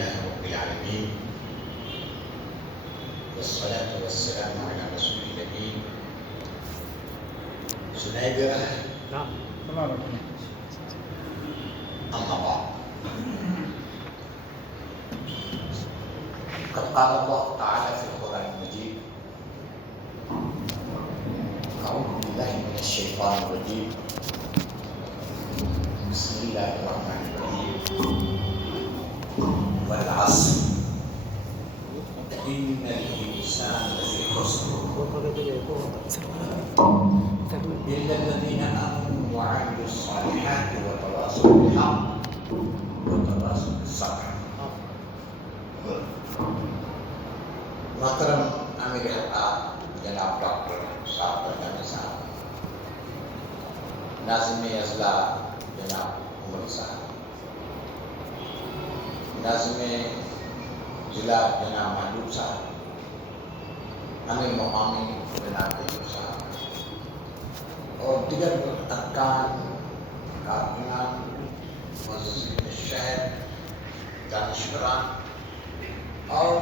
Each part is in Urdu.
لله رب العالمين والصلاة والسلام على رسول الأمين. سنائی دے رہا ہے؟ أما بعد، قد قال الله تعالى في القرآن المجيد: أعوذ بالله من الشيطان الرجيم، بسم الله الرحمن الرحيم، والعصر إن الإنسان لفي خسر إلا الذين آمنوا وعملوا الصالحات وتواصوا بالحق وتواصوا بالصبر. محترم امیر حلقہ جناب ڈاکٹر صاحب برگانی صاحب، ناظم اضلاع جناب عمر صاحب، ناظم ضلع جناب محبوب صاحب، امیر مقامی جناب محبوب صاحب، اور دیگر ارکان، کارکنان، معززین شہر، دانشوران اور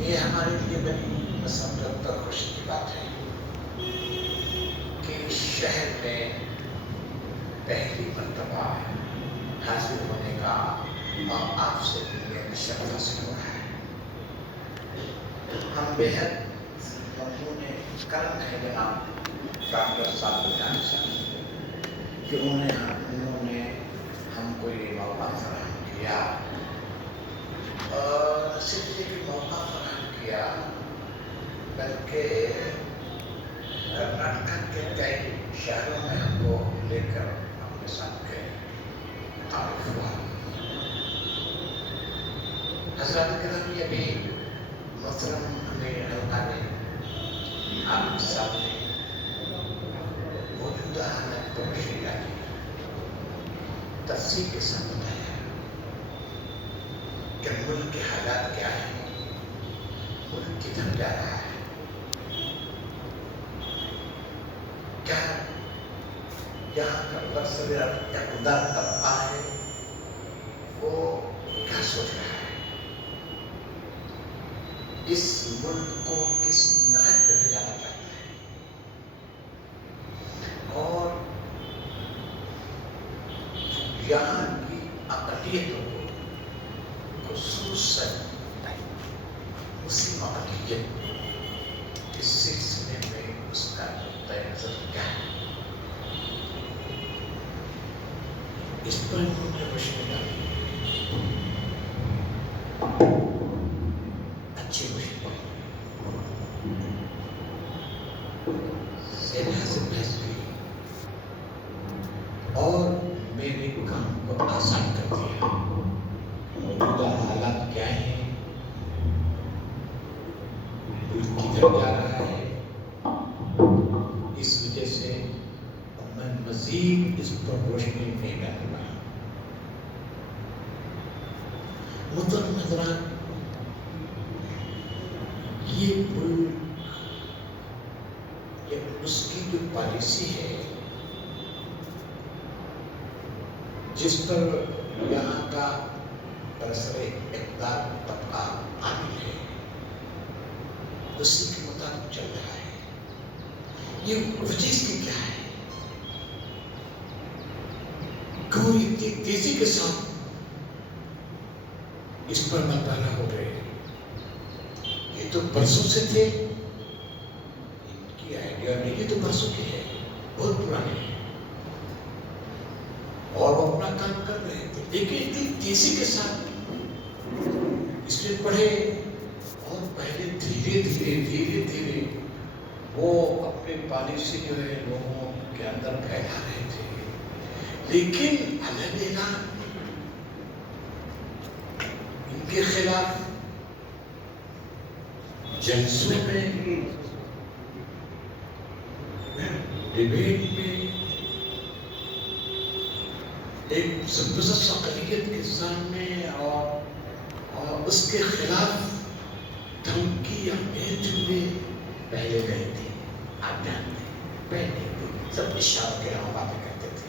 یہ ہمارے لیے بڑی مسرت اور خوشی کی بات ہے کہ اس شہر میں پہلی مرتبہ حاضر ہونے کا اور آپ سے ملنے کا شرف حاصل ہوا ہے. ہم بےحد ممنون کرم ہے جناب ڈاکٹر صاحب برگانی صاحب کہ انہوں نے ہم کو یہ موقع فراہم کیا، اور نہ صرف یہ موقع فراہم کیا بلکہ کرناٹک کے کئی شہروں میں ہم کو لے کر اپنے ساتھ گئے. تعارف ہوا. حضرات گرامی، ابھی محترم امیر حلقہ نے آپ کے سامنے موجودہ حالت کو روشنی ڈالی، تفصیل کے ساتھ بتایا کہ ملک کے حالات کیا ہیں، ملک کدھر جا رہا ہے، کیا یہاں کا برسر اقتدار طبقہ ہے وہ کیا سوچ رہا ہے، اس ملک کو کس نہج پہ لے جانا چاہتا ہے، اور یہاں کی اقلیتوں کو، خصوصاً مسلم اقلیت، اس سلسلے میں اس کا نقطۂ نظر کیا ہے، اس پر انہوں نے روشنی ڈالی. اچھی روشنی پڑی، زیر حاصل بحث کی اور میرے کام کو آسان کر دیا. موجودہ حالات کیا ہیں، ملک کدھر جا رہا ہے، اس وجہ سے میں مزید اس پر روشنی نہیں ڈال رہا. محترم حضرات، یہ ملک، اس کی جو پالیسی ہے جس پر یہاں کا برسر اقتدار طبقہ عامل ہے، اسی کے مطابق چل رہا ہے. یہ وجہ اس کی کیا ہے؟ کیوں اتنی تیزی کے ساتھ اس پر مطالعہ ہو رہے ہیں؟ یہ تو برسوں سے تھے، ان کی آئیڈیالوجی تو برسوں کی ہے، بہت پرانی ہے، اور وہ اپنا کام کر رہے تھے، لیکن اتنی تیزی کے ساتھ اس میں پڑھے اور پہلے دھیرے دھیرے وہ اپنے پالیسی جو ہے لوگوں کے اندر پھیلا رہے تھے. لیکن علیحدہ ان کے خلاف جلسوں میں، ڈیبیٹ میں، ایک زبردست اقلیت کے سامنے اور اس کے خلاف دھمکی یا جملے پہلے گئے تھے. آپ جانتے ہیں، پہلے سب اشاروں کے علاوہ باتیں کرتے تھے.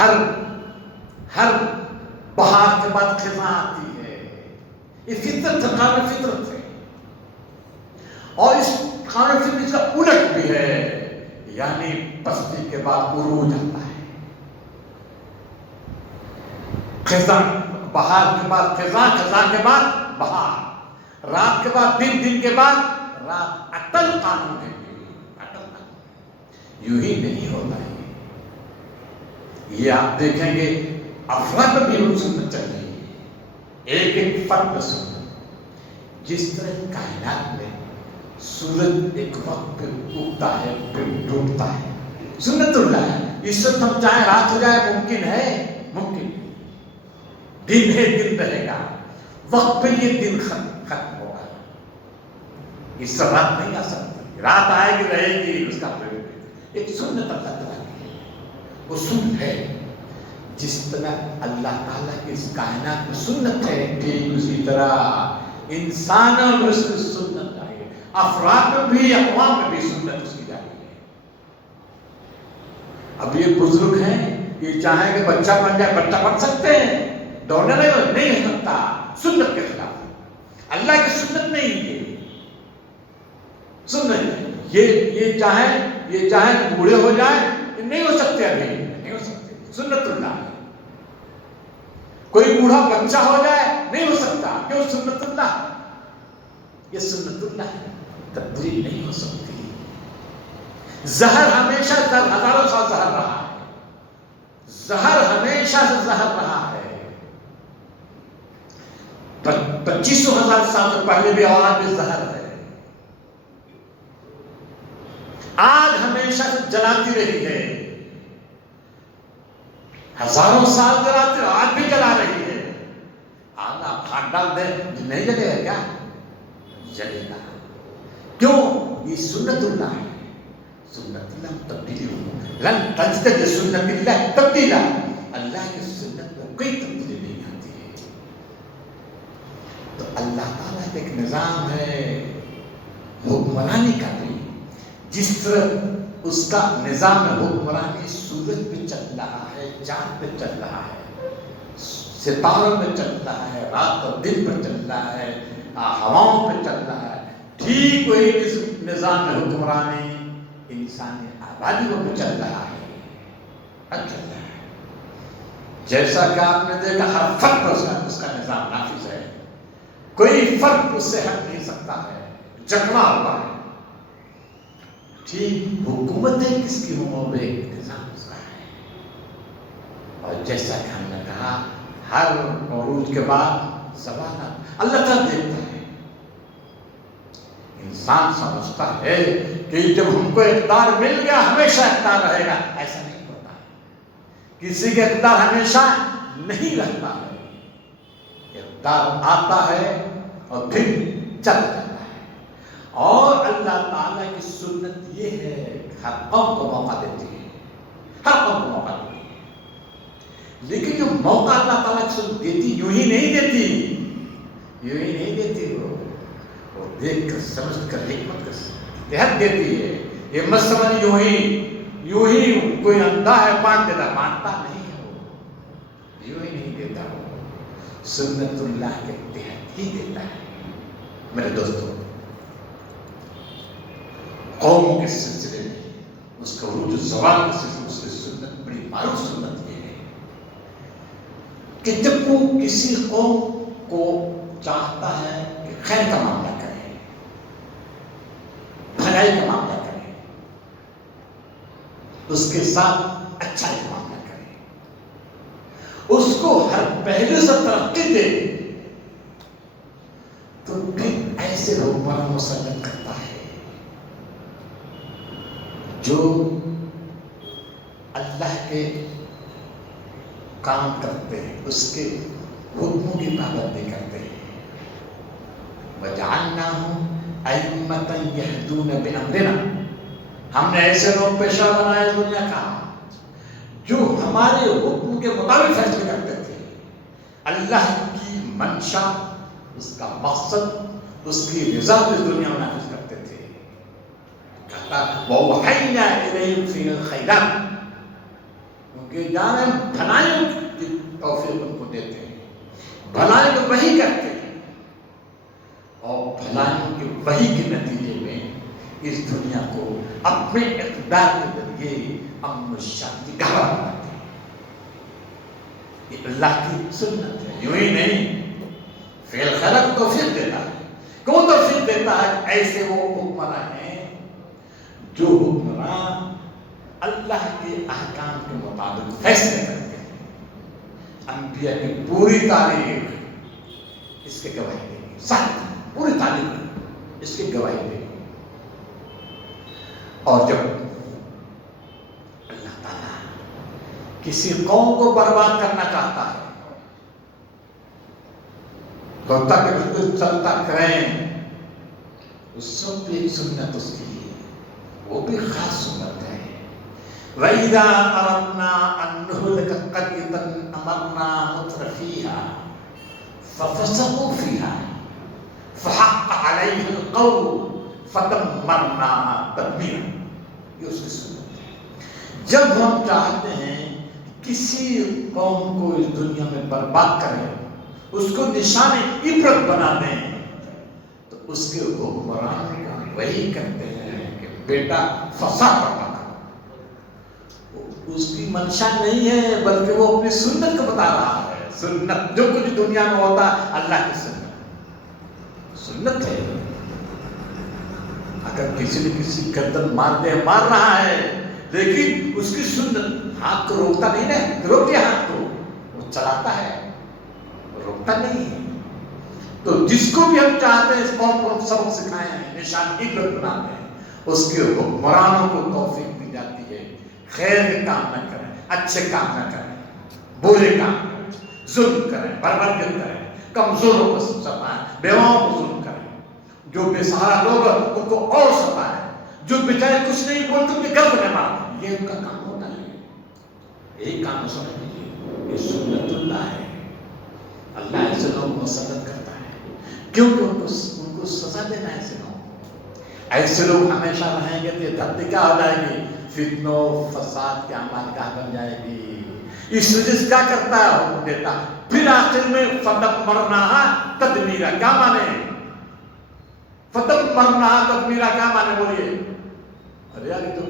ہر بہار کے بعد خزاں آتی ہے. یہ فطرت ہے، قانون فطرت ہے. اور اس قانون فطرت کا الٹ بھی ہے، یعنی پستی کے بعد عروج آتا ہے. خزاں، بہار کے بعد خزاں، خزاں کے بعد بہار، رات کے بعد دن، دن کے بعد رات. اٹل قانون ہے، اٹل قانون. یوں ہی نہیں ہوتا ہے. یہ آپ دیکھیں گے افراد میں بھی سنت چل رہی ہے، ایک ایک فرد میں سنت. جس طرح کائنات میں سورج ایک وقت پہ اگتا ہے پھر ڈوبتا ہے، سنت اللہ ہے. اس وقت ہم چاہیں رات ہو جائے، ممکن ہے؟ ممکن. دن ہے، دن رہے گا، وقت پہ یہ دن ختم ہوگا. اس سے رات نہیں آ سکتی، رات آئے گی، رہے گی. اس کا ایک سنت اللہ تعالیٰ کی ہے، وہ سنت ہے. جس طرح اللہ تعالیٰ کی اس کائنات میں سنت ہے، ٹھیک اسی طرح انسانوں میں اس کی سنت ہے. افراد میں بھی، اقوام میں بھی سنت اس کی جاری ہے. اب یہ بزرگ ہیں، یہ چاہیں کہ بچہ بن جائے، بچہ بن سکتے ہیں، دوڑنا نہیں ہو سکتا. سنت کے خلاف، اللہ کی سنت نہیں. سنت یہ چاہیں بوڑھے ہو جائیں، نہیں ہو سکتے، ابھی نہیں ہو سکتے. سنت اللہ ہے. کوئی بوڑھا بچہ ہو جائے، نہیں ہو سکتا. کیوں؟ سنت اللہ. یہ سنت اللہ ہے، تبدیل نہیں ہو سکتی. زہر ہمیشہ ہزاروں سال زہر رہا ہے، زہر ہمیشہ سے زہر رہا ہے. 25,000 سال سے پہلے بھی اور بھی زہر ہے. آگ ہمیشہ سے جلاتی رہی ہے، ہزاروں سال جلاتی، آج بھی جلا رہی ہے. آگ آپ ہاتھ ڈال دیں نہیں جلے گا کیا؟ جلے گا. کیوں؟ یہ سنت اللہ ہے. سنت اللہ تبدیلی ہو، لن تجد سنت اللہ تبدیلا. اللہ کی سنت میں کوئی تبدیلی نہیں آتی ہے. تو اللہ تعالیٰ کا ایک نظام ہے حکمرانی کا بھی. جس طرح اس کا نظام حکمرانی سورج پہ چل رہا ہے، چاند پہ چل رہا ہے، ستاروں پہ چل رہا ہے، رات اور دن پہ چل رہا ہے، ہواؤں پہ چل رہا ہے، ٹھیک وہی نظام حکمرانی انسانی آبادیوں پہ چل رہا ہے. اب چل رہا ہے. جیسا کہ آپ نے دیکھا ہر فرد پر اس کا نظام نافذ ہے، کوئی فرد اس سے ہٹ نہیں سکتا ہے، جکڑا ہوا ہے. ٹھیک حکومتیں کس کی ہوں، وہ ایک نظام اس کا ہے. اور جیسا کہ ہم نے کہا ہر عروج کے بعد سوالات اللہ تعالیٰ دیکھتا ہے. انسان سمجھتا ہے کہ جب ہم کو اقتدار مل گیا ہمیشہ اقتدار رہے گا، ایسا نہیں ہوتا ہے. کسی کے اقتدار ہمیشہ نہیں رہتا ہے. اقتدار آتا ہے اور پھر چل جاتا ہے. اور اللہ تعالیٰ کی سنت یہ ہے کہ ہر قوم کو موقع دیتی ہے، ہر قوم کو موقع دیتی ہے. لیکن جو موقع اللہ تعالیٰ کی سنت دیتی یوں ہی نہیں دیتی، یوں ہی نہیں دیتی. وہ دیکھ کر سمجھ کر حکمت کے تحت دیتی ہے. یہ مت سمجھ یوں ہی کوئی اندھا ہے بانٹ دیتا، بانٹتا نہیں ہے. وہ یوں ہی نہیں دیتا، وہ سنت اللہ کے تحت ہی دیتا ہے. میرے دوستوں، قوموں کے سلسلے میں اس کا عروج زوال کے سلسلے میں اس کی سنت بڑی معروف سنت یہ ہے کہ جب وہ کسی قوم کو چاہتا ہے کہ خیر کا معاملہ کرے، بھلائی کا معاملہ کرے، اس کے ساتھ اچھائی کا معاملہ کرے، اس کو ہر پہلو سے ترقی دے، تو پھر ایسے حکمران مسلط کرتا ہے جو اللہ کے کام کرتے ہیں، اس کے حکموں کی پابندی کرتے ہیں. وَجَعَلْنَاهُمْ أَئِمَّةً يَهْدُونَ بِأَمْرِنَا. ہم نے ایسے لوگ پیشہ بنائے دنیا کا جو ہمارے حکم کے مطابق فیصلے کرتے تھے. اللہ کی منشا، اس کا مقصد، اس کی رضا اس دنیا میں نافذ کرتے تھے. کہتا وَأَوْحَيْنَا إِلَيْهِمْ فِي الْخَيْرَاتِ. کیونکہ جہاں ہم بھلائیوں کی توفیق ان کو دیتے ہیں، بھلائی کو وہی کرتے ہیں، اور بھلائیوں کی وہی کے نتیجے میں اس دنیا کو اپنے اقتدار کے ذریعے امن و شانتی گہرا بناتے ہیں۔ یہ اللہ کی سنت ہے، یوں ہی نہیں، فعل خیر کو توفیق دیتا ہے۔ کون توفیق دیتا ہے؟ ایسے وہ حکمراں ہیں جو حکمراں اللہ کے احکام کے مطابق فیصلے کرتے ہیں۔ انبیاء کی پوری تاریخ اس کے گواہی دے گی، ساری پوری تاریخ اس کی گواہی دے گی۔ اور جب اللہ تعالیٰ کسی قوم کو برباد کرنا چاہتا ہے تو تک بالکل چلتا کریں، اس وقت بھی ایک سنت اس کی ہے، وہ بھی خاص سنت ہے۔ وَإِذَا أَرَدْنَا أَن نُهْلِكَ قَرْيَةً أَمَرْنَا مُتْرَفِيهَا فَفَسَقُوا فِيهَا فَحَقَّ عَلَيْهِ الْقَوْلُ فَدَمَّرْنَاهَا تَدْمِيرًا۔ یہ اس کی سنت ہے۔ جب ہم چاہتے ہیں کسی قوم کو اس دنیا میں برباد کریں، اس کو نشان عبرت بنا دیں، تو اس کے حکمران کا وہی کرتے ہیں کہ بیٹا فساد برپا کرو۔ اس کی منشا نہیں ہے، بلکہ وہ اپنی سنت کو بتا رہا ہے۔ سنت جو کچھ دنیا میں ہوتا ہے اللہ کی سنت ہے۔ اگر کسی نے کسی گردن مار رہا ہے، لیکن اس کی سنت ہاتھ کو روکتا نہیں ہے، روک دیا ہاتھ کو، وہ چلاتا ہے، روکتا نہیں ہے۔ تو جس کو بھی ہم چاہتے ہیں اس قوم کو ہم سبق سکھائیں، نشان عبرت بناتے ہیں، اس کے حکمرانوں کو توفیق دی جاتی ہے خیر کے کام نہ کریں، اچھے کام نہ کریں، برے کام کریں، ظلم کریں، بربریت کریں، کمزوروں کو ستائیں، بیواؤں کو ظلم کریں، جو بے سہارا لوگ ان کو اور ستائیں، جو بیچارے کچھ نہیں بولتے ان کے گھر کو نمائیں، یہ ان کا کام ہوتا ہے۔ ایک کام سمجھ لیجیے، یہ سنت اللہ ہے۔ اللہ ایسے لوگوں کو مسلط کرتا ہے کیونکہ ان کو سزا دینا ہے ایسے لوگوں کو۔ ایسے لوگ ہمیشہ رہیں گے تو یہ دھرتی کیا ہو جائے گی؟ فتنہ و فساد کی امالگاہ بن جائے گی۔ اس وجہ سے کیا کرتا ہے؟ حکم دیتا، پھر آخر میں فَدَمَّرْنَاهَا تَدْمِيرًا۔ کیا مانے؟ فَدَمَّرْنَاهَا تَدْمِيرًا کیا مانے بولیے؟ ارے یار یہ تو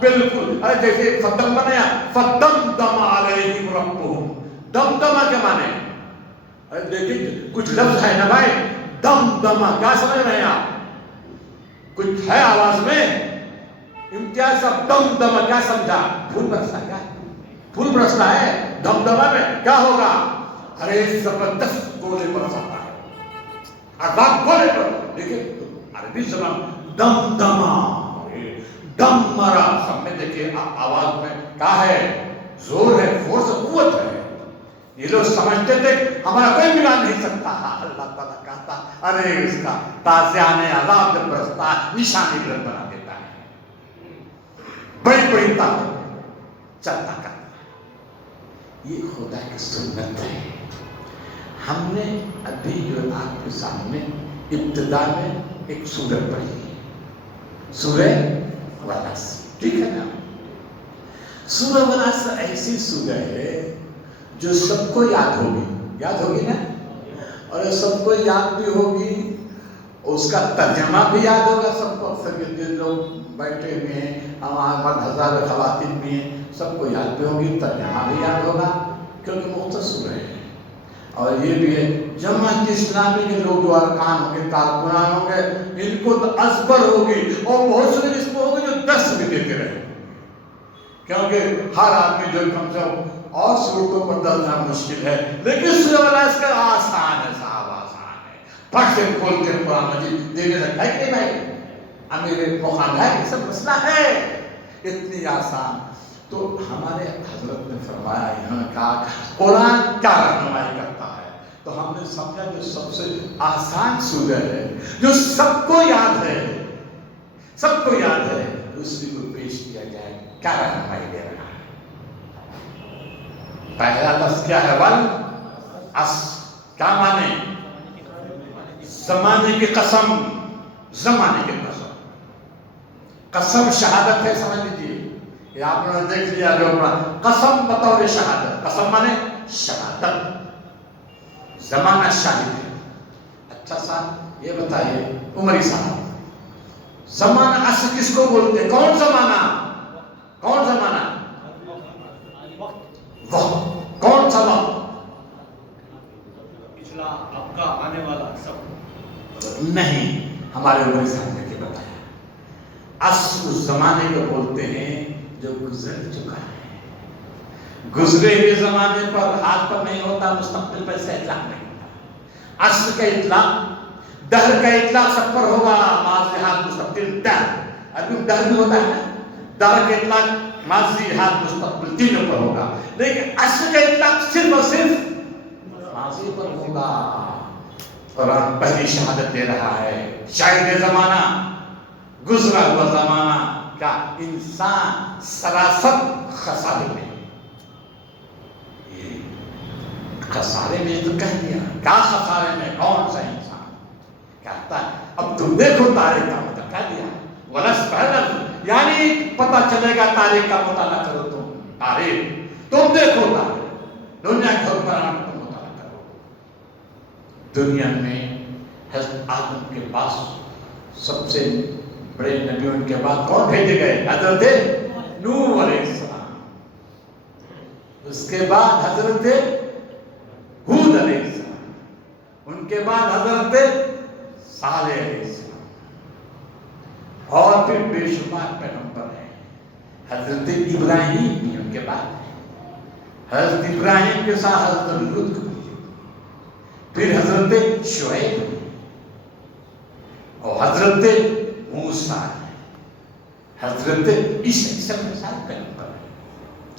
بالکل ارے جیسے فَدَمَّرْنَا فَدَمْدَمَ عَلَيْهِمْ رَبُّهُمْ۔ دمدمہ کیا مانے؟ ارے دیکھیں کچھ لفظ ہے نا بھائی، دمدمہ کیا سمجھ رہے ہیں آپ؟ کچھ ہے آواز میں امتیاز صاحب، دمدمہ کیا سمجھا؟ پھول برستا کیا؟ پھول برستا ہے دمدمہ میں کیا ہوگا؟ ارے زبردست گولے برستا ہے، ارباب گولے پر، لیکن عربی زبان دمدمہ، دم مرا، سب میں دیکھیں آواز میں کیا ہے؟ زور ہے، فورس قوت ہے۔ یہ لوگ سمجھتے تھے ہمارا کوئی ملا نہیں سکتا، اللہ تعالیٰ کہتا ارے اس کا تازیان عذاب جب برستا ہے نشانی عبرت بنا دیتا ہے، بڑی بڑی طاقت چلتا کرتا ہے۔ یہ خدا کی سنت ہے۔ ہم نے ابھی جو آپ کے سامنے ابتدا میں ایک سورت پڑھی، سورہ والعصر، ٹھیک ہے نا؟ سورہ والعصر ایسی سورہ ہے جو سب کو یاد ہوگی نا، اور سب کو یاد بھی ہوگی، اس کا ترجمہ بھی یاد ہوگا سب کو۔ اکثر جن لوگ بیٹھے ہوئے ہیں، مرد ہزار خواتین بھی ہیں، سب کو یاد بھی ہوگی، ترجمہ بھی یاد ہوگا، کیونکہ مختصر ہے۔ اور یہ بھی ہے جماعت اسلامی کے لوگ جو ارکان ہوں گے، کارکنان ہوں گے، ان کو تو ازبر ہوگی، اور بہت سے اس کو ہوگی جو درس بھی دیتے رہے، کیونکہ ہر آدمی جو کم سے کم اور صورتوں پر درجہ مشکل ہے، لیکن سورہ والعصر آسان ہے صاحب، آسان ہے، پھٹ سے کھول کے قرآن مجید دینے لگتا ہے کہ بھائی امیر مقام ہے، یہ سب مسئلہ ہے، اتنی آسان۔ تو ہمارے حضرت نے فرمایا یہاں کا قرآن کیا رہنمائی کرتا ہے، تو ہم نے سمجھا جو سب سے آسان سورہ ہے، جو سب کو یاد ہے، سب کو یاد ہے، اسی کو پیش کیا جائے، کیا رہنمائی دے رہا ہے۔ پہلا لفظ کیا ہے؟ والعصر، کیا مانے؟ زمانے کی قسم، زمانے کی قسم، قسم شہادت ہے، سمجھ لیجیے یہ آپ نے دیکھ لیا جو اپنا قسم بطور شہادت، قسم مانے شہادت، زمانہ شاہد ہے. اچھا صاحب یہ بتائیے عمری صاحب، زمانہ اصل کس کو بولتے ہیں؟ کون زمانہ؟ کون زمانہ؟ وقت. کون سا وقت؟ پچھلا، اب کا، آنے والا سب نہیں. ہمارے عمری صاحب نے کیا بتایا؟ اصل اس زمانے کو بولتے ہیں جو گزر چکا ہے. گزرے ہوئے زمانے پر ہاتھ پر نہیں ہوتا، مستقبل پر سے اطلاق نہیں ہوتا. اصل کا اطلاق، دہر کا اطلاق سب پر ہوگا، ماضی حال مستقبل دہر. ابھی دہر بھی ہوتا ہے نا، دہر کا اطلاق ماضی حال مستقبل تینوں پر ہوگا، لیکن اصل کا اطلاق صرف اور صرف ماضی پر ہوگا. قرآن پہلی شہادت دے رہا ہے، شاہد زمانہ، گزرا ہوا زمانہ کیا انسان سراسر خسارے میں. یہ خسارے میں تو کہہ دیا، کیا خسارے میں؟ کون سا انسان کہتا ہے اب تم دیکھو تاریخ کا مطلب کہہ دیا ورس پہلے، یعنی پتہ چلے گا تاریخ کا مطالعہ کرو. تم دیکھو تاریخ، دنیا کے حکمران تم مطالعہ کرو. دنیا میں حضرت آدم کے پاس سب سے بڑے نبیوں کے بعد کون بھیجے گئے؟ حضرت نوح علیہ السلام. اس کے بعد حضرت ہود علیہ السلام، ان کے بعد حضرت صالح علیہ السلام، اور پھر بے شمار پیغمبر ہیں. حضرت ابراہیم بھی ان کے بعد ہے. حضرت ابراہیم کے ساتھ حضرت لوط کو بھیجے، پھر حضرت شعیب اور حضرت موسیٰ، حضرت عیسیٰ، سب میں سارے پیغمبر ہیں،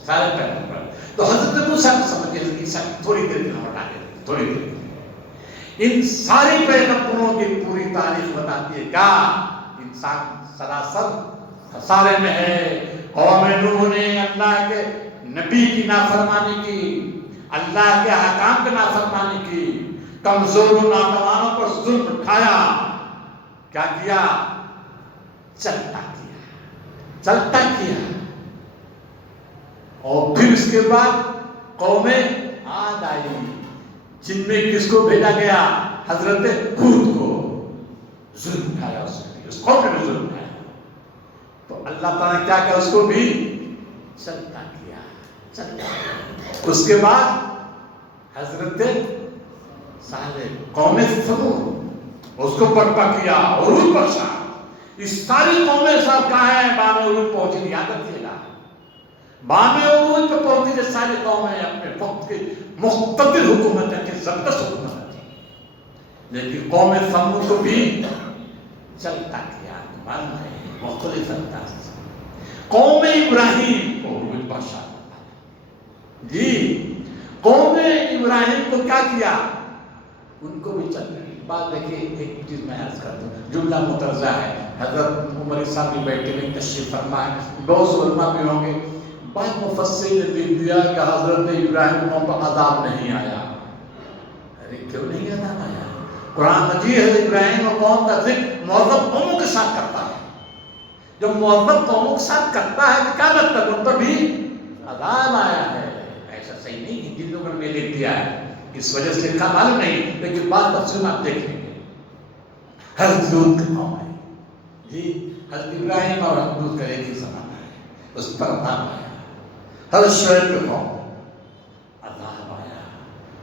سارے پیغمبر. تو حضرت موسیٰ کو سمجھے، حضرت عیسیٰ تھوڑی دیر میں ہٹا دیتے، تھوڑی دیر میں. ان سارے پیغمبروں کی پوری تاریخ بتاتی ہے کیا انسان سراسر خسارے میں ہے. قوم نوح نے اللہ کے نبی کی نافرمانی کی، اللہ کے احکام کی نافرمانی کی، کمزور و ناتوانوں پر ظلم اٹھایا. کیا کیا؟ چلتا کیا، چلتا کیا. اور پھر اس کے بعد قوم عاد آئی، جن میں کس کو بھیجا گیا؟ حضرت ہود کو. ظلم اٹھایا اس نے، اس قوم نے بھی ظلم اٹھایا. تو اللہ تعالیٰ نے کیا کیا؟ اس کو بھی چلتا کیا، چلتا کیا. اس کے بعد حضرت صالح، قوم ثمود، اس کو برپا کیا، عروج بخشا. اس ساری قومیں سب کہاں ہیں؟ بام عروج پہنچی. یاد رکھیے گا، بام عروج پہ پہنچی جو ساری قومیں اپنے وقت کے مقتدر حکومت کے زبردست حکومت تھی. لیکن قوم ثمود کو بھی چلتا کیا، معلوم ہے مختلف انداز سے. قوم ابراہیم کو عروج بخشا. جی قوم ابراہیم کو کیا کیا؟ ان کو بھی چلتا. بات دیکھیے، ایک چیز میں عرض کرتا ہوں، جملہ مترجہ ہے. حضرت عمر صاحب بھی بیٹھے ہوئے تشریف فرما ہے، بہت سے علماء بھی ہوں گے. بعض مفسر نے لکھ دیا کہ حضرت ابراہیم قوم پر عذاب نہیں آیا. ارے کیوں نہیں عذاب آیا؟ قرآن مجید حضرت ابراہیم اور قوم کا ذکر معذب قوموں کے ساتھ کرتا ہے. جب معذب قوموں کے ساتھ کرتا ہے تو کیا مطلب ان پر بھی عذاب آیا ہے؟ ایسا صحیح نہیں کہ جن لوگوں نے لکھ دیا ہے اس وجہ سے لکھا، معلوم نہیں، لیکن بات تفصیل آپ دیکھ لیں گے. حضرت لوط کا قوم ہے، جی حضرت ابراہیم اور حضرت لوط کا ایک ہی زمانہ ہے، اس پر عذاب آیا. حضرت شعیب کا قوم، عذاب آیا.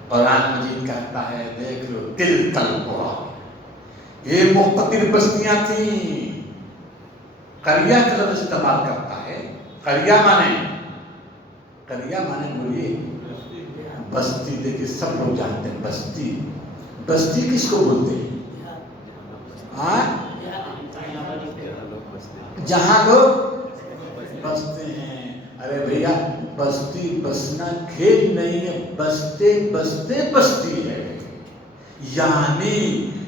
قرآن مجید کہتا ہے دیکھ لو، تلک القری، یہ مقتدر بستیاں تھیں. قریہ کا لفظ استعمال کرتا ہے. قریہ مانے بولیے بستی. دیکھیے سب لوگ جانتے ہیں بستی. بستی کس کو بولتے ہیں؟ جہاں لوگ بستے ہیں. ارے بھیا بستی بسنا کھیل نہیں ہے، بستے بستے بستی ہے. یعنی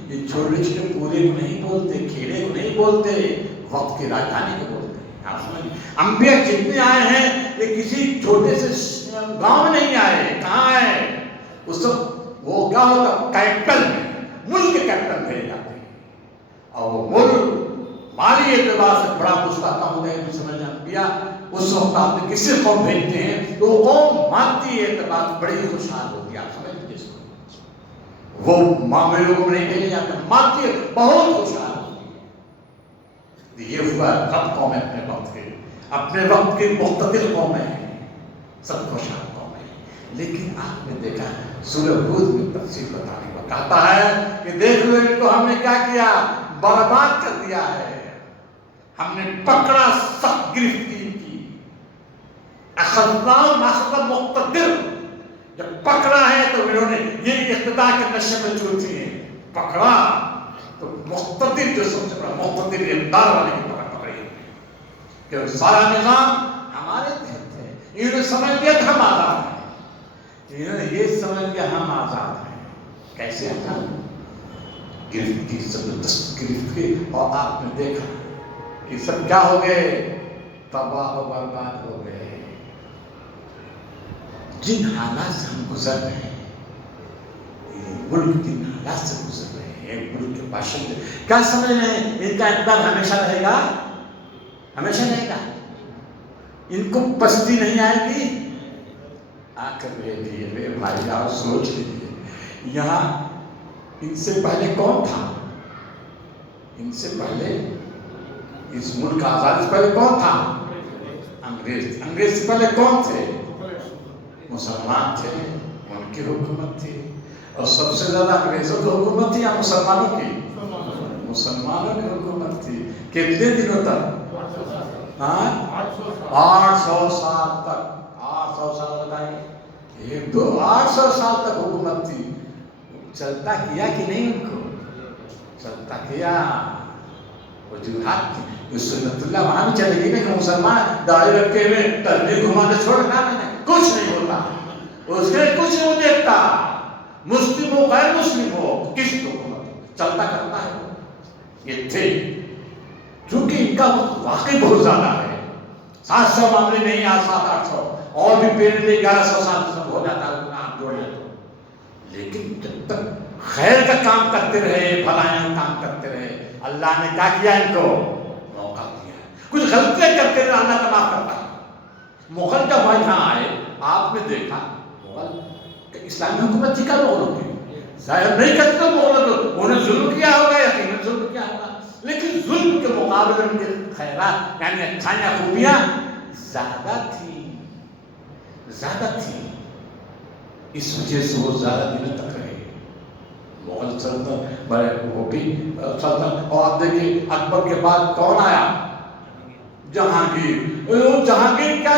یہ چھوٹے چھوٹے پورے کو نہیں بولتے، کھیلے کو نہیں بولتے، وقت کی راجدھانی کو بولتے ہیں. انبیاء جتنے آئے ہیں یہ کسی چھوٹے سے گاؤں میں نہیں آئے. کہاں آئے؟ اس وقت وہ کیا ہوتا؟ کیپٹل میں، ملک کے کیپٹل بھیجے جاتے ہیں. اور وہ ملک مالی اعتبار سے بڑا مستحکم ہو گئے. سمجھ انبیاء اس وقت آپ نے کسی قوم بھیجتے ہیں تو وہ قوم مانتی ہے اعتبار بڑی خوشحال ہوتی ہے. آپ سمجھتے اس کو؟ وہ معاملوں کو نہیں بھیجے جاتے, مانتی ہے, بہت خوشحال ہوتی ہے. یہ ہوا سب قومیں اپنے وقت کے, اپنے وقت کی مختلف قومیں ہیں, سب خوشحال قومیں ہیں. لیکن آپ نے دیکھا سورہ ہود میں تفصیل بتانے کو کہتا ہے کہ دیکھ لو ان کو ہم نے کیا کیا, برباد کر دیا ہے. ہم نے پکڑا, سخت گرفت کی, اخذناہم اخذ مقتدر. جب پکڑا ہے تو انہوں نے یہ اقتدار کے نشے میں چوٹی ہیں, پکڑا تو مقتدر جو سب سے بڑا مقتدر اقتدار والے کی پکڑی ہے کہ سارا نظام ہمارے تحت ہے. انہوں نے سمجھ لیا کہ ہم آزاد ہیں, انہوں نے یہ سمجھ لیا ہم آزاد ہیں. کیسے آزاد؟ گرفت کی, زبردست گرفت کی, اور آپ نے دیکھا کہ سب کیا ہو گئے, تباہ و برباد ہو گئے. جن حالات سے ہم گزر رہے ہیں, ملک جن حالات سے گزر رہے ہیں, ملک کے باشندے کیا سمجھ رہے ہیں ان کا اقتدار ہمیشہ رہے گا؟ ہمیشہ رہے گا. ان کو پستی نہیں آئے گی. آ کر میرے بھائی آپ سوچ لیجیے, یہاں ان سے پہلے کون تھا؟ ان سے پہلے اس ملک کا آزادی سے پہلے کون تھا؟ انگریز. انگریز سے پہلے کون تھے؟ مسلمان تھے, ان کی حکومت تھی. اور سب سے زیادہ انگریزوں کی حکومت تھی یا مسلمانوں کی؟ مسلمانوں کی حکومت تھی. کتنے دنوں تک؟ 800 سال تک. 800 سال بتائیے, 800 سال تک حکومت تھی. چلتا کیا کہ نہیں؟ ان کو چلتا کیا. وجوہات تھی. سنت اللہ وہاں بھی چلے گی نا کہ مسلمان داڑھی رکھے ہوئے تسبیح گھمانے چھوڑنا نہیں, کچھ نہیں ہوتا. اس کے کچھ نہیں دیکھتا, مسلم ہو غیر مسلم ہو, کس کو چلتا کرتا ہے. یہ تھے چونکہ ان کا وقت واقعی بہت زیادہ ہے. 700 معاملے نہیں, 700-800 اور بھی پہلے 1100 سال سب ہو جاتا ہے آپ جوڑ لیں تو. لیکن جب تک خیر کا کام کرتے رہے, بھلائیاں کا کام کرتے رہے, اللہ نے کیا کیا ان کو موقع دیا. کچھ غلطیاں کرتے رہے, اللہ کا معاف کرتا ہے. مغل جب یہاں آئے, آپ نے دیکھا مغل اسلامی حکومت تھی کیا مغلوں کی؟ ظاہر نہیں کرتے تو مغلوں, انہیں ظلم کیا ہوگا, یقیناً ظلم کیا ہوگا, لیکن ظلم کے مقابلے میں ان کے خیرات یعنی اچھائیاں خوبیاں زیادہ تھی. اس وجہ سے وہ زیادہ دنوں تک رہے. مغل سلطنت بڑے وہ بھی سلطنت. اور آپ دیکھیے اکبر کے بعد کون آیا؟ جہانگیر. جہانگیر کیا